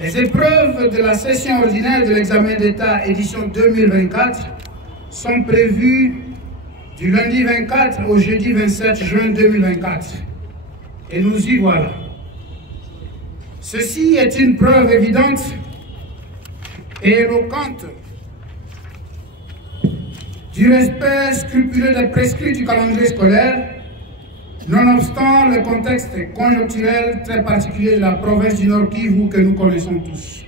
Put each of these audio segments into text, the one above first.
Les épreuves de la session ordinaire de l'examen d'État édition 2024 sont prévues du lundi 24 au jeudi 27 juin 2024. Et nous y voilà. Ceci est une preuve évidente et éloquente du respect scrupuleux des prescrits du calendrier scolaire, nonobstant le contexte conjoncturel très particulier de la province du Nord Kivu que nous connaissons tous.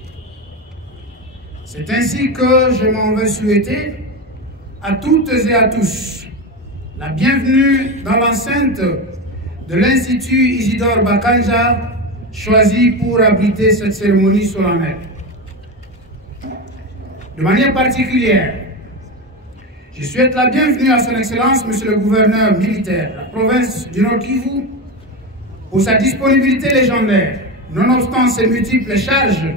C'est ainsi que je m'en vais souhaiter à toutes et à tous la bienvenue dans l'enceinte de l'Institut Isidore Bakanja, choisi pour abriter cette cérémonie solennelle. De manière particulière, je souhaite la bienvenue à son Excellence, Monsieur le Gouverneur militaire de la province du Nord Kivu, pour sa disponibilité légendaire, nonobstant ses multiples charges,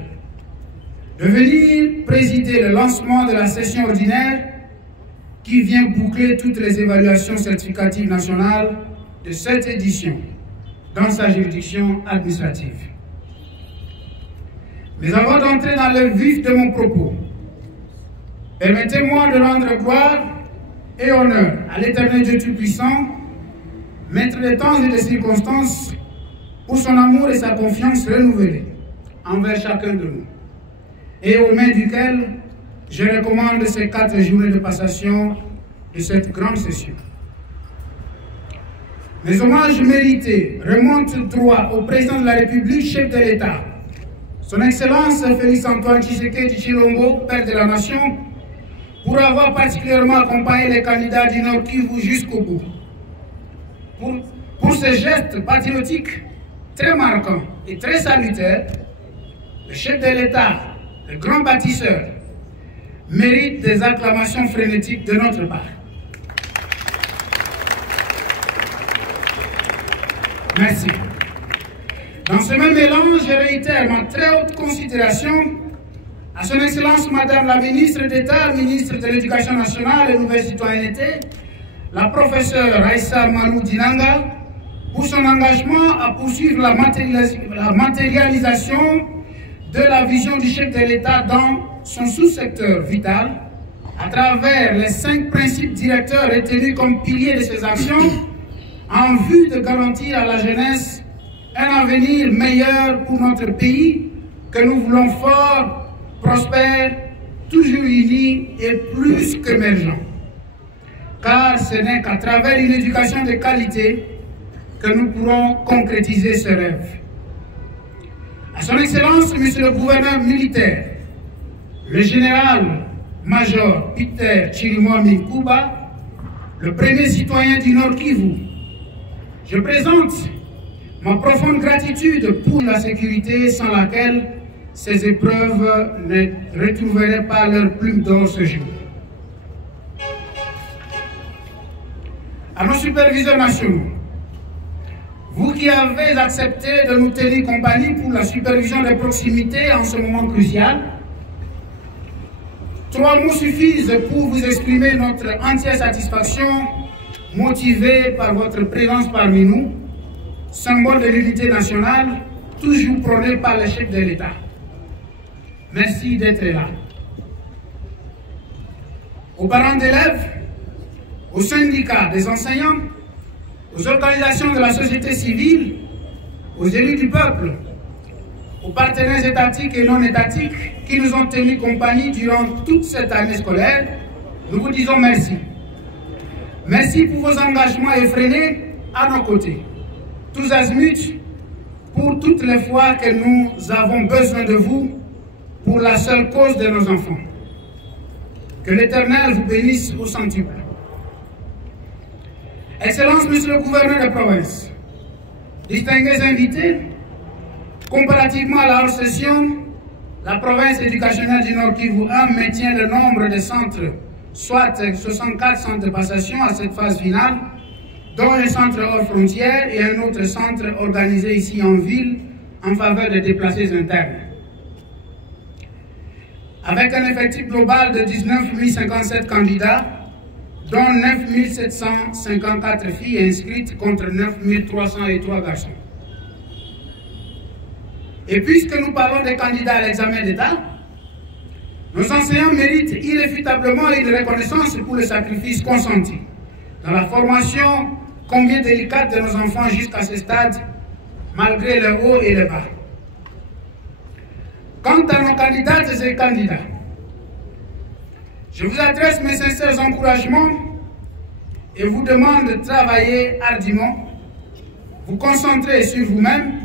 de venir présider le lancement de la session ordinaire qui vient boucler toutes les évaluations certificatives nationales de cette édition dans sa juridiction administrative. Mais avant d'entrer dans le vif de mon propos, permettez-moi de rendre gloire et honneur à l'Éternel Dieu Tout-Puissant, maître des temps et des circonstances, pour son amour et sa confiance renouvelée envers chacun de nous, et aux mains duquel je recommande ces 4 journées de passation de cette grande session. Mes hommages mérités remontent droit au président de la République, chef de l'État, son Excellence Félix-Antoine Tshisekedi Tshilombo, père de la nation, pour avoir particulièrement accompagné les candidats du Nord Kivu jusqu'au bout. Pour ce geste patriotique très marquant et très salutaire, le chef de l'État, le grand bâtisseur, mérite des acclamations frénétiques de notre part. Merci. Dans ce même élan, je réitère ma très haute considération à son Excellence Madame la Ministre d'État, Ministre de l'Éducation nationale et de Nouvelle Citoyenneté, la professeure Aïssa Malou Dinanga, pour son engagement à poursuivre la matérialisation de la vision du chef de l'État dans son sous-secteur vital, à travers les 5 principes directeurs retenus comme piliers de ses actions, en vue de garantir à la jeunesse un avenir meilleur pour notre pays, que nous voulons fort, prospère, toujours uni et plus qu'émergent. Car ce n'est qu'à travers une éducation de qualité que nous pourrons concrétiser ce rêve. À son Excellence, Monsieur le Gouverneur militaire, le général-major Peter Chirimo Minkuba, le premier citoyen du Nord Kivu, je présente ma profonde gratitude pour la sécurité sans laquelle ces épreuves ne retrouveraient pas leur plume d'or ce jour. À nos superviseurs nationaux, vous qui avez accepté de nous tenir compagnie pour la supervision de proximité en ce moment crucial, 3 mots suffisent pour vous exprimer notre entière satisfaction, motivée par votre présence parmi nous, symbole de l'unité nationale, toujours prônée par le chef de l'État. Merci d'être là. Aux parents d'élèves, aux syndicats des enseignants, aux organisations de la société civile, aux élus du peuple, aux partenaires étatiques et non étatiques qui nous ont tenu compagnie durant toute cette année scolaire, nous vous disons merci. Merci pour vos engagements effrénés à nos côtés, tous azimuts, pour toutes les fois que nous avons besoin de vous pour la seule cause de nos enfants. Que l'Éternel vous bénisse au centuple. Excellence, Monsieur le Gouverneur de province, distingués invités, comparativement à la hors-session, la province éducationnelle du Nord Kivu 1 maintient le nombre de centres, soit 64 centres de passation à cette phase finale, dont un centre hors frontières et un autre centre organisé ici en ville en faveur des déplacés internes. Avec un effectif global de 19 057 candidats, dont 9 754 filles inscrites contre 9 303 garçons. Et puisque nous parlons des candidats à l'examen d'État, nos enseignants méritent irréfutablement une reconnaissance pour le sacrifice consenti dans la formation combien délicate de nos enfants jusqu'à ce stade, malgré les hauts et les bas. Quant à nos candidates et candidats, je vous adresse mes sincères encouragements et vous demande de travailler hardiment, vous concentrer sur vous-même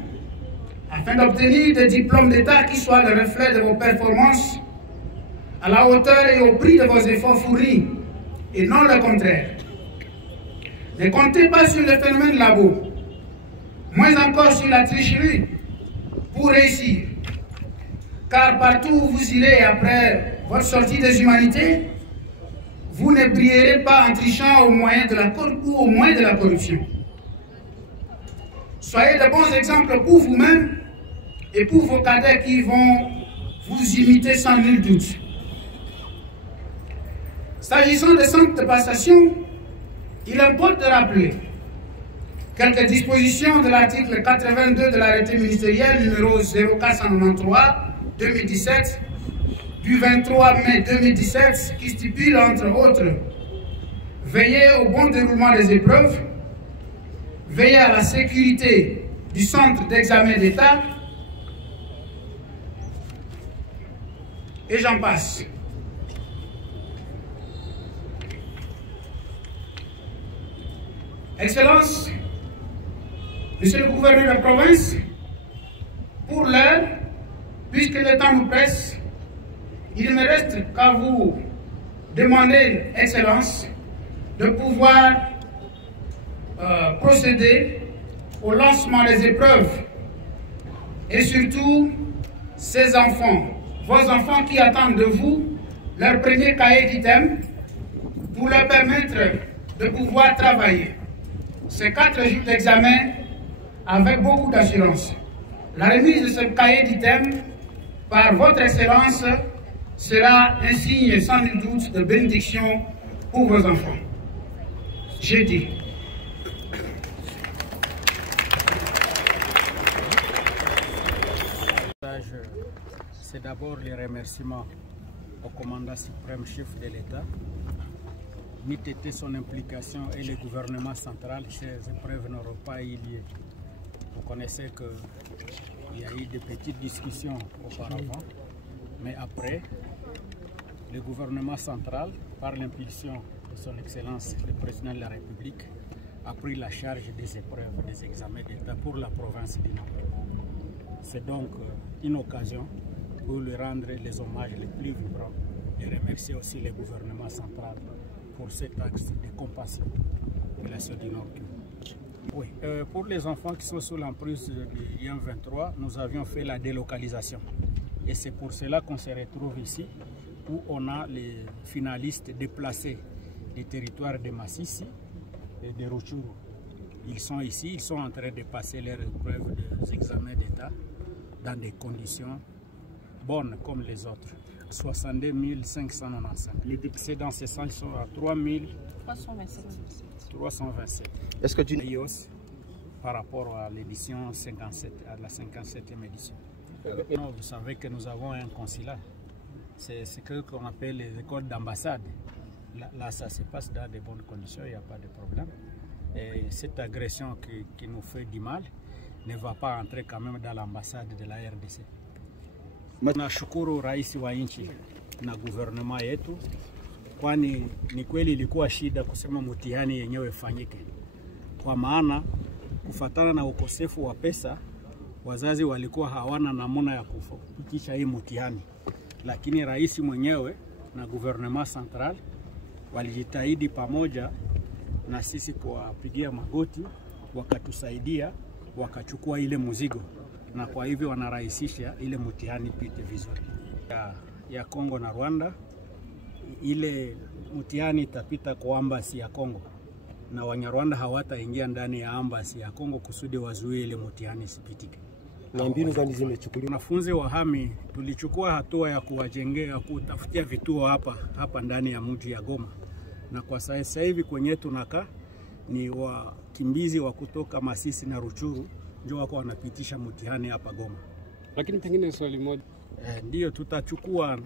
afin d'obtenir des diplômes d'État qui soient le reflet de vos performances à la hauteur et au prix de vos efforts fournis et non le contraire. Ne comptez pas sur le phénomène labo, moins encore sur la tricherie pour réussir. Car partout où vous irez après votre sortie des humanités, vous ne brillerez pas en trichant au moyen de la corruption. Soyez de bons exemples pour vous-même et pour vos cadets qui vont vous imiter sans nul doute. S'agissant des centres de passation, il importe de rappeler quelques dispositions de l'article 82 de l'arrêté ministériel numéro 0493-2017 du 23 mai 2017 qui stipule entre autres veiller au bon déroulement des épreuves, veiller à la sécurité du centre d'examen d'État et j'en passe. Excellences, Monsieur le gouverneur de province, pour l'heure, puisque le temps nous presse, il ne me reste qu'à vous demander, Excellence, de pouvoir procéder au lancement des épreuves et surtout ces enfants, vos enfants qui attendent de vous leur premier cahier d'item pour leur permettre de pouvoir travailler. Ces 4 jours d'examen avec beaucoup d'assurance. La remise de ce cahier d'item par votre Excellence sera un signe sans nul doute de bénédiction pour vos enfants. J'ai dit. C'est d'abord les remerciements au commandant suprême chef de l'État, n'eût été son implication et le gouvernement central, ces épreuves n'auraient pas eu lieu. Vous connaissez qu'il y a eu des petites discussions auparavant, mais après, le gouvernement central, par l'impulsion de son Excellence le Président de la République, a pris la charge des épreuves, des examens d'État pour la province du Nord. C'est donc une occasion pour lui rendre les hommages les plus vibrants et remercier aussi le gouvernement central pour cet acte de compassion de la Population du Nord Kivu. Oui, pour les enfants qui sont sous l'emprise du IM23, nous avions fait la délocalisation. Et c'est pour cela qu'on se retrouve ici, où on a les finalistes déplacés des territoires de Massissi et de Rutshuru. Ils sont ici, ils sont en train de passer leurs épreuves des examens d'État dans des conditions bonnes comme les autres. 62 595. Les députés dans ce sens sont à 327. Est-ce que tu IOS par rapport à l'édition 57, à la 57e édition. Non, vous savez que nous avons un consulat. C'est ce qu'on appelle les écoles d'ambassade. Là, ça se passe dans de bonnes conditions, il n'y a pas de problème. Et cette agression qui nous fait du mal ne va pas entrer quand même dans l'ambassade de la RDC. Nashukuru rais wa nchi na guvernema yetu, kwani ni kweli ilikuwa shida kusema mtihani yenyewe fanyike, kwa maana kufatana na ukosefu wa pesa wazazi walikuwa hawana namna ya kupitisha hii mtihani, lakini rais mwenyewe na guvernema central walijitahidi pamoja na sisi kuwapigia magoti, wakatusaidia, wakachukua ile mzigo, na kwa hivyo wanarahisisha ile mtihani pite vizuri. Ya Kongo na Rwanda, ile mtihani itapita kwa ambasi ya Kongo, na Wanyarwanda hawataingia ndani ya ambasi ya Kongo kusudi wazuie ile mtihani isipitike. Na mbinu gani zimechukuliwa? Wanafunzi wa hami tulichukua hatua ya kuwajengea, kutafutia vituo hapa ndani ya mji ya Goma, na kwa sasa hivi kwenye tunakaa ni wakimbizi wa kutoka Masisi na Rutshuru ndio wako wanapitisha mtihani hapa Goma. Lakini pengine swali moja, ndiyo tutachukua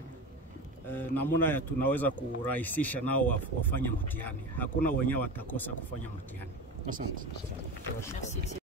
namna ya tunaweza kurahisisha nao wafanye mtihani. Hakuna wenyewe watakosa kufanya mtihani. asante.